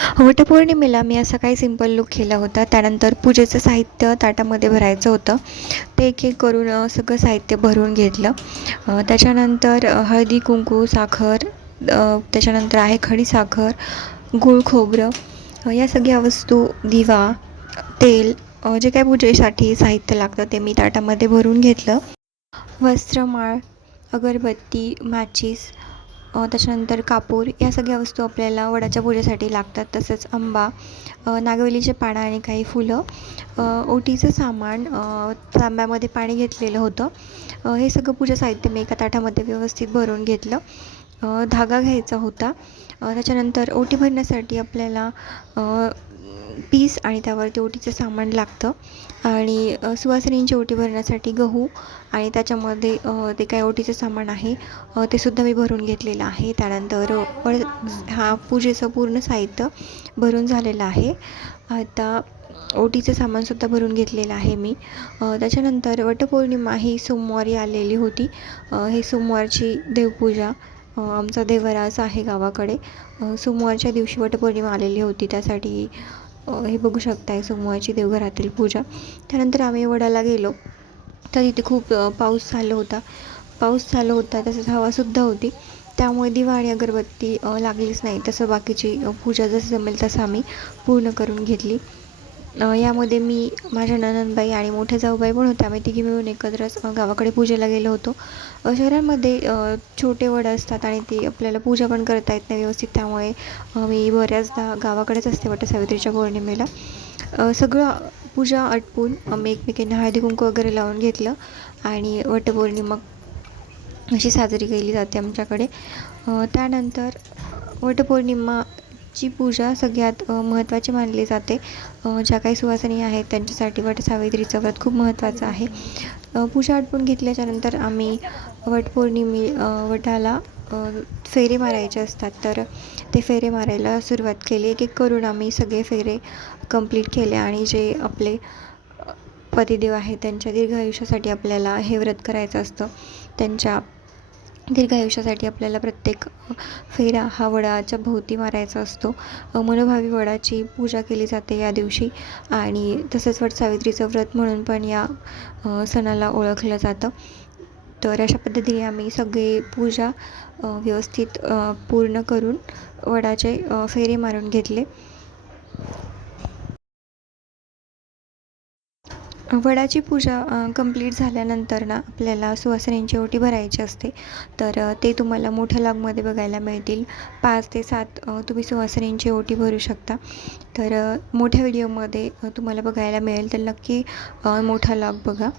वटपौर्णिमेला मी असा काही simple look केला होता. त्यानंतर पूजेचं साहित्य ताटामध्ये भरायचं होतं. ते एक करून सगळं साहित्य भरून घेतलं. त्याच्यानंतर हळदी, कुंकू, साखर, त्याच्यानंतर आहे खडीसाखर, गूळ खोबरं, या सगळ्या वस्तू, दिवा, तेल, जे काही पूजेसाठी साहित्य लागतं ते मी ताटामध्ये भरून घेतलं. वस्त्रमाळ, अगरबत्ती, मॅचिस, त्याच्यानंतर कापूर, या सगळ्या वस्तू आपल्याला वडाच्या पूजेसाठी लागतात. तसंच आंबा, नागवेलीचे पानं आणि काही फुलं, ओटीचं सामान, तांब्यामध्ये पाणी घेतलेलं होतं. हे सगळं पूजा साहित्य मी एका ताटामध्ये व्यवस्थित भरून घेतलं. धागा घ्यायचा होता. त्याच्यानंतर ओटी भरण्यासाठी आपल्याला पीस आणि त्यावरती ओटीचं सामान लागतं. आणि सुवासिनींची ओटी भरण्यासाठी गहू आणि त्याच्यामध्ये ते काय ओटीचं सामान आहे ते सुद्धा मी भरून घेतलेलं आहे. त्यानंतर हा पूजेचं पूर्ण साहित्य भरून झालेलं आहे. आता ओटीचं सामानसुद्धा भरून घेतलेलं आहे मी. त्याच्यानंतर वटपौर्णिमा ही सोमवारी आलेली होती. ही सोमवारची देवपूजा, आमचा देवरास आहे गावाकडे. सोमवारच्या दिवशी वटपौर्णिमा आलेली होती, त्यासाठी हे बघू शकताय सोमवारची देवघरातील पूजा. त्यानंतर आम्ही वडाला गेलो तर तिथे खूप पाऊस चालू होता तसंच हवासुद्धा होती. त्यामुळे दिवा आणि अगरबत्ती लागलीच नाही. तसं बाकीची पूजा जसं जमेल तसं आम्ही पूर्ण करून घेतली. यामध्ये मी, माझ्या नणंदबाई आणि मोठ्या जाऊबाई पण होत्या. आम्ही तिघी मिळून एकत्रच गावाकडे पूजेला गेलो होतो. शहरांमध्ये छोटे वड असतात आणि ते आपल्याला पूजा पण करता येत नाही व्यवस्थित. त्यामुळे मी बऱ्याचदा गावाकडेच असते वटसावित्रीच्या पौर्णिमेला. सगळं पूजा आटपून आम्ही एकमेकींना हळदी कुंकू वगैरे लावून घेतलं आणि वटपौर्णिमा अशी साजरी केली जाते आमच्याकडे. त्यानंतर वटपौर्णिमाची पूजा सगळ्यात महत्त्वाची मानली जाते. ज्या काही सुवासिनी आहेत त्यांच्यासाठी वटसावित्रीचं व्रत खूप महत्त्वाचं आहे. पूजा आटपून घेतल्याच्यानंतर आम्ही वटाला फेरे मारायचे असतात, तर ते फेरे मारायला सुरुवात केली. एक एक करून आम्ही सगळे फेरे कंप्लीट केले आणि जे आपले पतिदेव आहेत त्यांच्या दीर्घ आयुष्यासाठी आपल्याला हे व्रत करायचं असतं. त्यांच्या दीर्घ आयुष्यासाठी आपल्याला प्रत्येक फेरा हा वडाच्या भोवती मारायचा असतो. मनोभावी वडाची पूजा केली जाते या दिवशी आणि तसंच वटसावित्रीचं व्रत म्हणून पण या सणाला ओळखलं जातं. तर अशा पद्धतीने आम्ही सगळे पूजा व्यवस्थित पूर्ण करून वडाचे फेरे मारून घेतले. वडाची पूजा कंप्लीट झाल्यानंतर ना आपल्याला सुवासिनींची ओटी भरायची असते. तर ते तुम्हाला मोठ्या लॉगमध्ये बघायला मिळतील. 5 ते 7 तुम्ही सुवासिनींची ओटी भरू शकता. तर मोठ्या व्हिडिओमध्ये तुम्हाला बघायला मिळेल, तर नक्की मोठा लॉग बघा.